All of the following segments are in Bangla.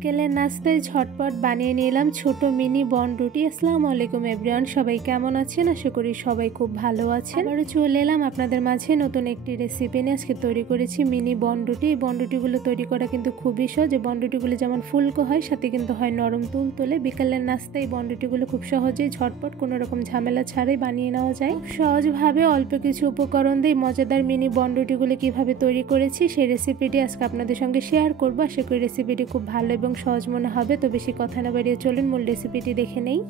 বিকেলের নাস্তায় ঝটপট বানিয়ে নিলাম ছোট মিনি বনরুটি। আসসালামু আলাইকুম এভরিওয়ান, সবাই কেমন আছেন? আশা করি সবাই খুব ভালো আছেন। আবারও চলে এলাম আপনাদের মাঝে নতুন একটি রেসিপি নিয়ে। আজকে তৈরি করেছি মিনি বনরুটি। এই বনরুটিগুলো তৈরি করা কিন্তু খুবই সহজ। এই বনরুটিগুলো যেমন ফুলকো হয়, সাথে কিন্তু হয় নরম তুলতুলে। বিকেলের নাস্তায় এই বনরুটিগুলো খুব সহজেই ঝটপট কোনো রকম ঝামেলা ছাড়াই বানিয়ে নেওয়া যায়। খুব সহজভাবে অল্প কিছু উপকরণ দিয়ে মজাদার মিনি বনরুটিগুলো কিভাবে তৈরি করেছি সেই রেসিপিটি আজকে আপনাদের সঙ্গে শেয়ার করবো। আশা করি রেসিপিটি খুব ভালো এবং সহজ মনে হবে। তো বেশি কথা না বাড়িয়ে চলুন মূল রেসিপিটি দেখে নেই।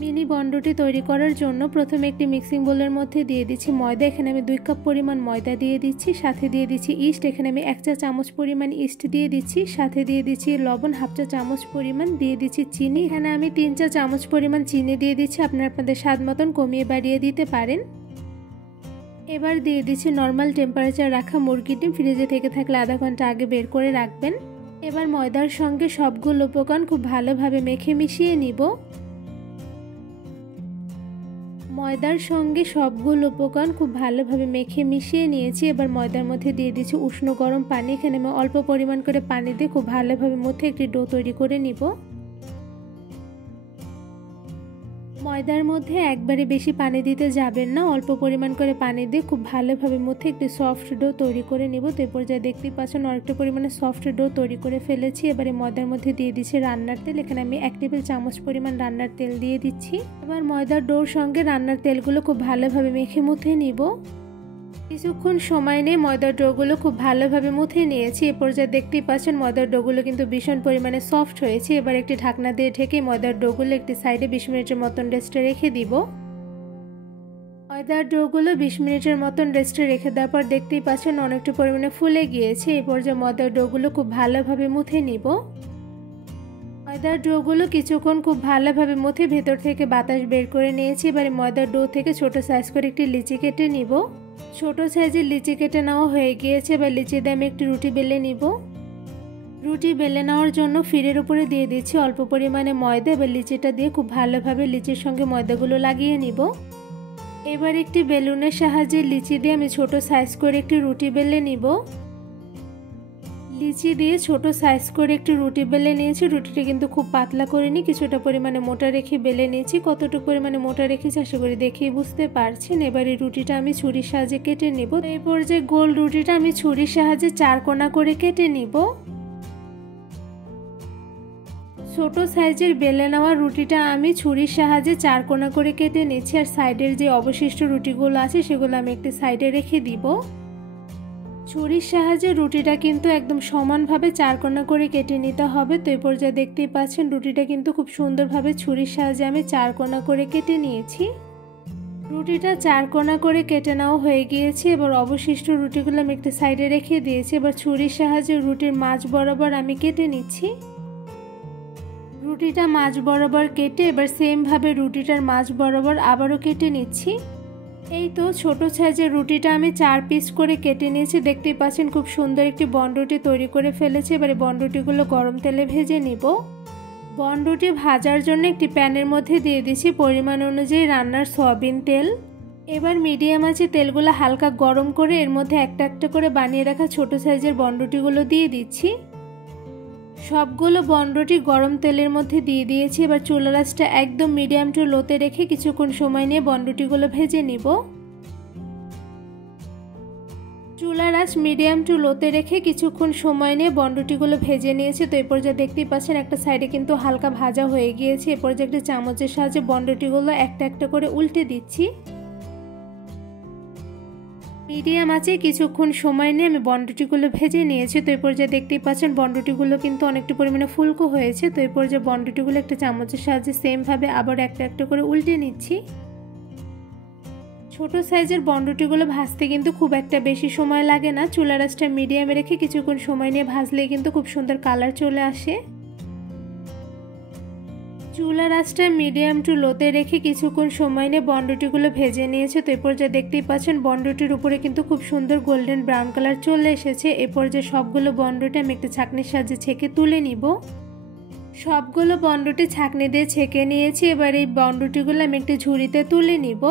মিনি বনরুটি তৈরি করার জন্য প্রথমে একটি মিক্সিং বোলের মধ্যে দিয়ে দিচ্ছি ময়দা। এখানে আমি 2 কাপ পরিমাণ ময়দা দিয়ে দিচ্ছি। সাথে দিয়ে দিচ্ছি ইস্ট। এখানে আমি 1 চা চামচ পরিমাণ ইস্ট দিয়ে দিচ্ছি। সাথে দিয়ে দিচ্ছি লবণ 1/2 চা চামচ পরিমাণ, দিয়ে দিচ্ছি চিনি। এখানে আমি 3 চা চামচ পরিমাণ চিনি দিয়ে দিচ্ছি। আপনারা আপনাদের স্বাদ মতন কমিয়ে বাড়িয়ে দিতে পারেন। এবার দিয়ে দিচ্ছি নর্মাল টেম্পারেচার রাখা মুরগির ডিম। ফ্রিজে থেকে থাকলে আধা ঘন্টা আগে বের করে রাখবেন। এবার ময়দার সঙ্গে সবগুলো উপকরণ খুব ভালোভাবে মেখে মিশিয়ে নিব। ময়দার সঙ্গে সবগুলো উপকরণ খুব ভালোভাবে মেখে মিশিয়ে নিয়েছি। এবার ময়দার মধ্যে দিয়ে দিচ্ছি উষ্ণ গরম পানি। এখানে আমি অল্প পরিমাণ করে পানি দিয়ে খুব ভালোভাবে মধ্যে একটি ডো তৈরি করে নিব। ময়দার মধ্যে একবারে বেশি পানি দিতে যাবেন না, অল্প পরিমাণ করে পানি দিয়ে খুব ভালোভাবে মধ্যে একটি সফট ডো তৈরি করে নিব। তো এরপর যা দেখতেই পাচ্ছেন অনেকটা পরিমাণে সফট ডো তৈরি করে ফেলেছি। এবারে ময়দার মধ্যে দিয়ে দিচ্ছি রান্নার তেল। এখানে আমি 1 টেবিল চামচ পরিমাণ রান্নার তেল দিয়ে দিচ্ছি। এবার ময়দার ডোর সঙ্গে রান্নার তেলগুলো খুব ভালোভাবে মেখে মুথে নিব। কিছুক্ষণ সময় নিয়ে ময়দার ডোগুলো খুব ভালোভাবে মুথে নিয়েছি। এরপর যা দেখতেই পাচ্ছেন ময়দার ডোগুলো কিন্তু ভীষণ পরিমাণে সফট হয়েছে। এবার একটি ঢাকনা দিয়ে ঢেকে ময়দার ডোগুলো একটি সাইডে 20 মিনিটের মতন রেস্টে রেখে দিব। ময়দার ডোগুলো 20 মিনিটের মতন রেস্টে রেখে দেওয়ার পর দেখতেই পাচ্ছেন অনেকটা পরিমাণে ফুলে গিয়েছে। এরপর যে ময়দার ডোগুলো খুব ভালোভাবে মুথে নিব। ময়দার ডোগুলো কিছুক্ষণ খুব ভালোভাবে মুথে ভেতর থেকে বাতাস বের করে নিয়েছি। এবারে ময়দার ডো থেকে ছোট সাইজ করে একটি লিচি কেটে নিব। ছোট সাইজের লিচি কেটে নেওয়া হয়ে গিয়েছে। এবার লিচি দিয়ে আমি একটি রুটি বেলে নিব। রুটি বেলে নেওয়ার জন্য ফিরের উপরে দিয়ে দিচ্ছি অল্প পরিমাণে ময়দা। এবার লিচিটা দিয়ে খুব ভালোভাবে লিচির সঙ্গে ময়দাগুলো লাগিয়ে নিব। এবার একটি বেলুনের সাহায্যে লিচি দিয়ে আমি ছোট সাইজ করে একটি রুটি বেলে নিব। লিচি দিয়ে ছোট সাইজ করে একটি রুটি বেলে নিয়েছি। রুটিটা কিন্তু খুব পাতলা করিনি, কিছুটা পরিমাণে মোটা রেখে বেলে নিয়েছি। কতটুকু পরিমাণে মোটা রেখেছি আশা করি দেখেই বুঝতে পারছেন। এবার এই রুটিটা আমি ছুরির সাহায্যে কেটে নেব। এরপর যে গোল রুটিটা আমি ছুরির সাহায্যে 4 কোনা করে কেটে নিব। ছোট সাইজের বেলে নেওয়া রুটিটা আমি ছুরির সাহায্যে 4 কোনা করে কেটে নিচ্ছি। আর সাইডের যে অবশিষ্ট রুটিগুলো আছে সেগুলো আমি একটি সাইডে রেখে দিব। ছুরির সাহায্যে রুটিটা কিন্তু একদম সমানভাবে 4 কোনা করে কেটে নিতে হবে। তো এই পর্যায়ে দেখতেই পাচ্ছেন রুটিটা কিন্তু খুব সুন্দরভাবে ছুরির সাহায্যে আমি 4 কোনা করে কেটে নিয়েছি। রুটিটা 4 কোনা করে কেটে নেওয়া হয়ে গিয়েছে। এবার অবশিষ্ট রুটিগুলো আমি একটা সাইডে রেখে দিয়েছি। এবার ছুরির সাহায্যে রুটির মাঝ বরাবর আমি কেটে নিচ্ছি। রুটিটা মাঝ বরাবর কেটে এবার সেমভাবে রুটিটার মাঝ বরাবর আবারও কেটে নিচ্ছি। এই তো ছোট সাইজের রুটিটা আমি 4 পিস করে কেটে নিয়েছি। দেখতেই পাচ্ছেন খুব সুন্দর একটি বনরুটি তৈরি করে ফেলেছি। এবারে বনরুটিগুলো গরম তেলে ভেজে নিব। বনরুটি ভাজার জন্য একটি প্যানের মধ্যে দিয়ে দিচ্ছি পরিমাণ অনুযায়ী রান্নার সয়াবিন তেল। এবার মিডিয়াম আঁচে তেলগুলো হালকা গরম করে এর মধ্যে একটা একটা করে বানিয়ে রাখা ছোট সাইজের বনরুটিগুলো দিয়ে দিচ্ছি। সবগুলো বনরুটি গরম তেলের মধ্যে দিয়ে দিয়েছি। এবার চুলার আঁচটা একদম মিডিয়াম টু লোতে রেখে কিছুক্ষণ সময় নিয়ে বনরুটিগুলো ভেজে নিব। চুলার আঁচ মিডিয়াম টু লোতে রেখে কিছুক্ষণ সময় নিয়ে বনরুটিগুলো ভেজে নিয়েছি। তো এরপর যা দেখতেই পাচ্ছেন একটা সাইডে কিন্তু হালকা ভাজা হয়ে গিয়েছে। এরপর যে একটা চামচের সাহায্যে বনরুটিগুলো একটা একটা করে উল্টে দিচ্ছি। মিডিয়াম আছে কিছুক্ষণ সময় নিয়ে আমি বনরুটিগুলো ভেজে নিয়েছি। তো এরপর যা দেখতেই পাচ্ছেন বনরুটিগুলো কিন্তু অনেকটা পরিমাণে ফুলকো হয়েছে। তো এরপর যে বনরুটিগুলো একটা চামচের সাহায্যে সেমভাবে আবার একটা একটা করে উল্টে নিচ্ছি। ছোট সাইজের বনরুটিগুলো ভাজতে কিন্তু খুব একটা বেশি সময় লাগে না। চুলার আঁচটা মিডিয়ামে রেখে কিছুক্ষণ সময় নিয়ে ভাজলে কিন্তু খুব সুন্দর কালার চলে আসে। চুলার আঁচটা মিডিয়াম টু লোতে রেখে কিছুক্ষণ সময় নিয়ে বনরুটিগুলো ভেজে নিয়েছে। তো এরপর যা দেখতেই পাচ্ছেন বনরুটির উপরে কিন্তু খুব সুন্দর গোল্ডেন ব্রাউন কালার চলে এসেছে। এরপর যে সবগুলো বনরুটি আমি একটা ছাঁকনির সাহায্যে ছেঁকে তুলে নিব। সবগুলো বনরুটি ছাঁকনি দিয়ে ছেঁকে নিয়েছি। এবার এই বনরুটিগুলো আমি একটি ঝুড়িতে তুলে নিব।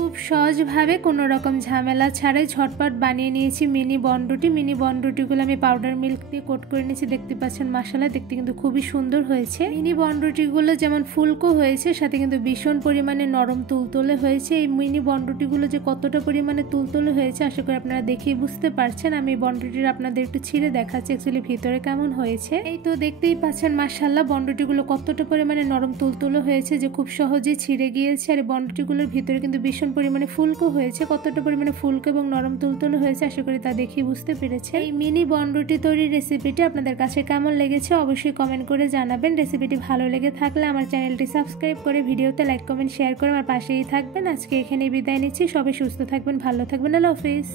খুব সহজভাবে কোনো রকম ঝামেলা ছাড়াই ঝটপট বানিয়ে নিয়েছি মিনি বনরুটি। মিনি বনরুটিগুলো আমি পাউডার মিল্ক দিয়ে কোট করে নিয়েছি, দেখতে পাচ্ছেন মাশাআল্লাহ দেখতে কিন্তু খুবই সুন্দর হয়েছে। মিনি বনরুটিগুলো যেমন ফুলকো হয়েছে সাথে কিন্তু ভীষণ পরিমাণে নরম তুলতুলে হয়েছে। এই মিনি বনরুটিগুলো যে কতটা পরিমাণে তুলতুলে হয়েছে আশা করি আপনারা দেখেই বুঝতে পারছেন। আমি বনরুটির আপনাদের একটু ছিঁড়ে দেখাচ্ছি অ্যাকচুয়ালি ভিতরে কেমন হয়েছে। এই তো দেখতেই পাচ্ছেন মাশাআল্লাহ বনরুটিগুলো কতটা পরিমাণে নরম তুলতুলে হয়েছে যে খুব সহজেই ছিঁড়ে গিয়েছে। আর বনরুটিগুলোর ভিতরে কিন্তু ভীষণ পরিমাণে ফুলকো হয়েছে। কতটা পরিমাণে ফুলকো এবং নরম তুলতুলে হয়েছে আশা করি তা দেখেই বুঝতে পেরেছে। এই মিনি বনরুটি তৈরির রেসিপিটি আপনাদের কাছে কেমন লেগেছে অবশ্যই কমেন্ট করে জানাবেন। রেসিপিটি ভালো লেগে থাকলে আমার চ্যানেলটি সাবস্ক্রাইব করে ভিডিওতে লাইক কমেন্ট শেয়ার করে আমার পাশেই থাকবেন। আজকে এখানেই বিদায় নিচ্ছি। সবাই সুস্থ থাকবেন, ভালো থাকবেন। আল্লাহ হাফেজ।